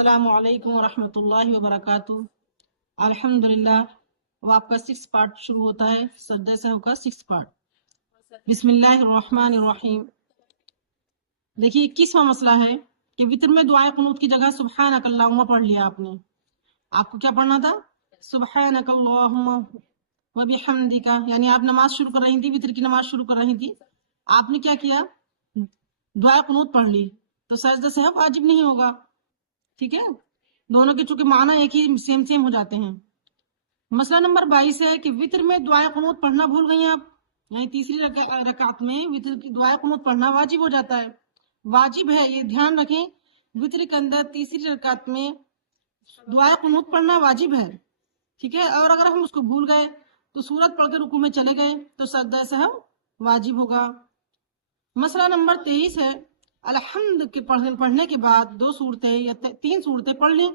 अस्सलामु अलैकुम वरहमतुल्लाहि वबरकातुह। अल्हम्दुलिल्लाह। अब आपका 6 पार्ट शुरू होता है, सजदे सहव का 6 पार्ट। बिस्मिल्लाहिर्रहमानिर्रहीम। देखिए 21वां मसला है कि वितर में दुआए कुनूत की जगह सुब्हानक अल्लाहुम्मा पढ़ लिया आपने। आपको क्या पढ़ना था? सुब्हानक अल्लाहुम्मा व बिहम्दिका। यानी आप नमाज शुरू कर रही थी, वितर की नमाज शुरू कर रही थी, आपने क्या किया? दुआए कुनूत पढ़ ली, तो सजदे सहव वाजिब नहीं होगा। ठीक है, दोनों के चूंकि माना एक ही सेम हो जाते हैं। मसला नंबर 22 है कि वितर में दुआए कुनूत पढ़ना भूल गई आप। यानी तीसरी रकात में वितर की दुआए कुनूत पढ़ना वाजिब हो जाता है। वाजिब है, ये ध्यान रखें, वितर के अंदर तीसरी रकात में दुआए कुनूत पढ़ना वाजिब है। ठीक है, और अगर हम उसको भूल गए तो सूरत पढ़ के रुकू में चले गए तो सजदा सहव वाजिब होगा। मसला नंबर 23 है, अलहम्द के पढ़ने के बाद 2 सूरतें या 3 सूरतें पढ़ लें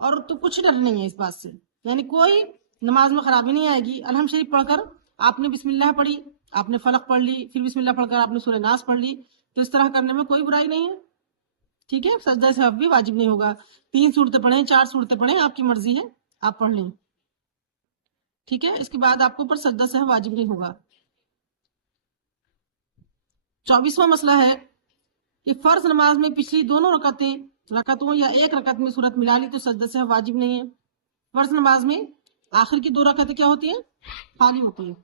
और तो कुछ डर नहीं है इस बात से, यानी कोई नमाज में खराबी नहीं आएगी। अलहम शरीफ पढ़कर आपने बिस्मिल्लाह पढ़ी, आपने फलक पढ़ ली, फिर बिस्मिल्लाह पढ़कर आपने सूरह नास पढ़ ली, तो इस तरह करने में कोई बुराई नहीं है। ठीक है, सजदा सहव भी वाजिब नहीं होगा। 3 सूरतें पढ़ें, 4 सूरतें पढ़ें, आपकी मर्जी है, आप पढ़ लें। ठीक है, इसके बाद आपको ऊपर सजदा सहव वाजिब नहीं होगा। 24वां मसला है कि फर्ज नमाज में पिछली दोनों रकतों या एक रकत में सूरत मिला ली तो सजदा सहव वाजिब नहीं है। फर्ज नमाज में आखिर की 2 रकतें क्या होती है? खाली होती है।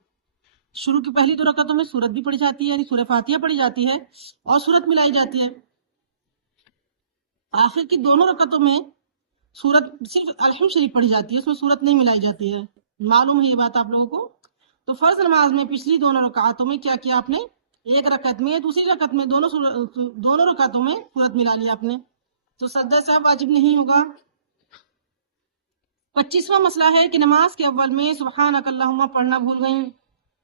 शुरू की पहली 2 रकतों में सूरत भी पढ़ी जाती है, यानी सूरह फातिहा पढ़ी जाती है और सूरत मिलाई जाती है। आखिर की दोनों रकतों में सूरत सिर्फ अलहम शरीफ पढ़ी जाती है, उसमें सूरत नहीं मिलाई जाती है। मालूम है ये बात आप लोगों को? तो फर्ज नमाज में पिछली दोनों रकातों में क्या किया आपने? एक रकत में, दूसरी रकत में, दोनों रकातों में सूरत मिला लिया आपने, तो सजदा सहव वाजिब नहीं होगा। 25वां मसला है कि नमाज के अव्वल में सुब्हानक अल्लाहुम्मा पढ़ना भूल गई।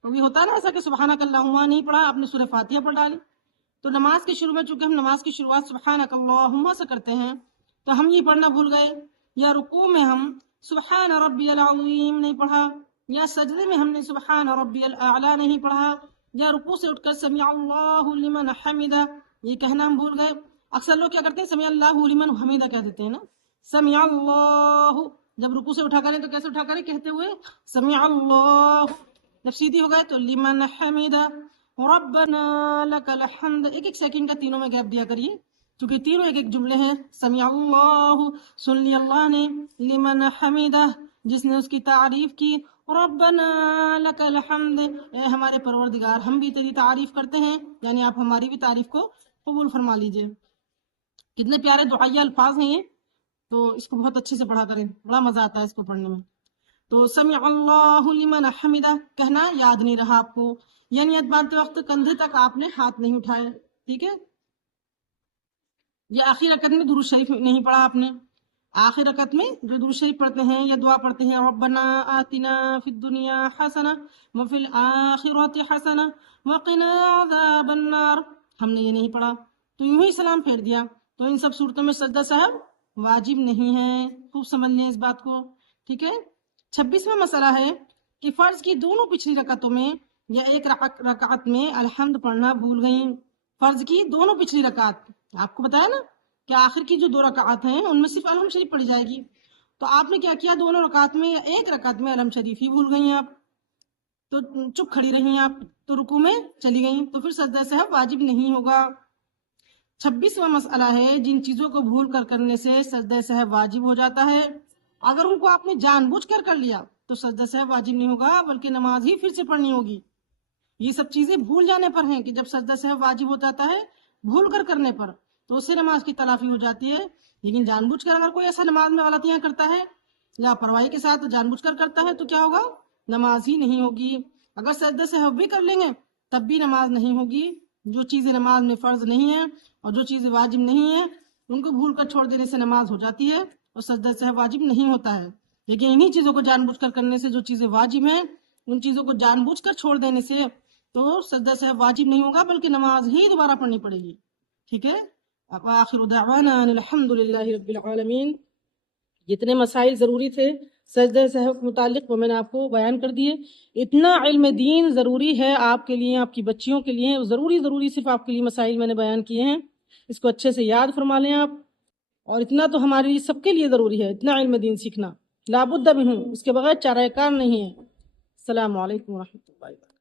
तो भी होता है ना ऐसा कि सुब्हानक अल्लाहुम्मा नहीं पढ़ा, आपने सूरह फातिहा पढ़ डाली। तो नमाज के शुरू में चूंकि हम नमाज की शुरुआत सुब्हानक अल्लाहुम्मा से करते हैं, तो हम ये पढ़ना भूल गए, या रुकू में हम सुब्हान रब्बियल अज़ीम नहीं पढ़ा, या सजदे में हमने सुब्हान रब्बियल आला नहीं पढ़ा, या रुकू से उठकर समी अल्लाहु लिमन हमिदा ये कहना हम भूल गए। अक्सर लोग क्या करते हैं, समी अल्लाहु लिमन हमिदा कह देते हैं ना, समी अल्लाहु, जब रुकू से उठा करें तो कैसे उठा करें? कहते हुए समी अल्लाहु। जब सीधी हो गए तो लिमन हमिदा, रब्बना लकल हम्द। एक सेकंड का तीनों में गैप दिया करिए, क्योंकि तीनों एक जुमले हैं। समी अल्लाहु, सुन लिया अल्लाह ने, लिमन हमिदा, जिसने उसकी तारीफ की, रब्बना लकल हम्द, ए हमारे परवरदिगार हम भी तेरी तारीफ करते हैं, यानी आप हमारी भी तारीफ को कबूल फरमा लीजिए। कितने प्यारे दुआया अल्फाज हैं ये, तो इसको बहुत अच्छे से पढ़ा करें, बड़ा मजा आता है इसको पढ़ने में। तो समी अल्लाहु लिमन हमिदा कहना याद नहीं रहा आपको, यानी नियत बांधते वक्त कंधे तक आपने हाथ नहीं उठाए। ठीक है, ये आखिर रकत में दुरूद शरीफ नहीं पढ़ा आपने। आखिर रकत में जो दुरूद शरीफ पढ़ते हैं या दुआ पढ़ते हैं, रब्बना आतिना फिद दुनिया हसना व फिल आखिरति हसना व क़िना अज़ाबन नार, हमने ये नहीं पढ़ा, तो यूं ही सलाम फेर दिया। तो इन सब सूरतों में सजदा सहव वाजिब नहीं है, खूब समझ लें इस बात को। ठीक है, 26वां मसला है कि फर्ज की दोनों पिछली रकातों में या एक रकात में अलहम्द पढ़ना भूल गई। फर्ज की दोनों पिछली रकात, आपको बताया ना कि आखिर की जो 2 रकात हैं उनमें सिर्फ अलहम शरीफ पढ़ी जाएगी, तो आपने क्या किया? दोनों रकात में या एक रकात में अलहम शरीफ ही भूल गई आप, तो चुप खड़ी रही आप, तो रुकू में चली गई, तो फिर सजदा सहव वाजिब नहीं होगा। 26वां मसला है, जिन चीजों को भूल कर करने से सजदा सहव वाजिब हो जाता है, अगर उनको आपने जानबूझकर कर लिया तो सजदा सहव वाजिब नहीं होगा, बल्कि नमाज ही फिर से पढ़नी होगी। ये सब चीजें भूल जाने पर हैं कि जब सजदा सहव वाजिब हो जाता है भूल कर करने पर, तो उससे नमाज की तलाफी हो जाती है। लेकिन जानबूझकर अगर कोई ऐसा नमाज में गलतियां करता है, लापरवाही के साथ जानबूझकर करता है, तो क्या होगा? नमाज ही नहीं होगी। अगर सजदा सहव भी कर लेंगे तब भी नमाज नहीं होगी। जो चीजें नमाज में फर्ज नहीं है और जो चीजें वाजिब नहीं है, उनको भूल कर छोड़ देने से नमाज हो जाती है और सजदा सहव वाजिब नहीं होता है। लेकिन इन्हीं चीजों को जानबूझकर करने से जो चीजें वाजिब हैं, उन चीजों को जानबूझकर छोड़ देने से तो सजदा सहव वाजिब नहीं होगा, बल्कि नमाज ही दोबारा पढ़नी पड़ेगी। ठीक है, आखिर दावाना अल्हम्दुलिल्लाहि रब्बिल आलमीन। जितने मसाइल जरूरी थे सजदा सहव के मुतालिक वो मैंने आपको बयान कर दिए। इतना इल्म दीन जरूरी है आपके लिए, आपकी बच्चियों के लिए, जरूरी सिर्फ आपके लिए मसाइल मैंने बयान किए हैं, इसको अच्छे से याद फरमा लें आप। اور اتنا تو ہمارے لیے سب کے لیے ضروری ہے، اتنا علم دین سیکھنا لابد منہ، اس کے بغیر چارہ کار نہیں ہے۔ السلام علیکم ورحمۃ اللہ وبرکاتہ۔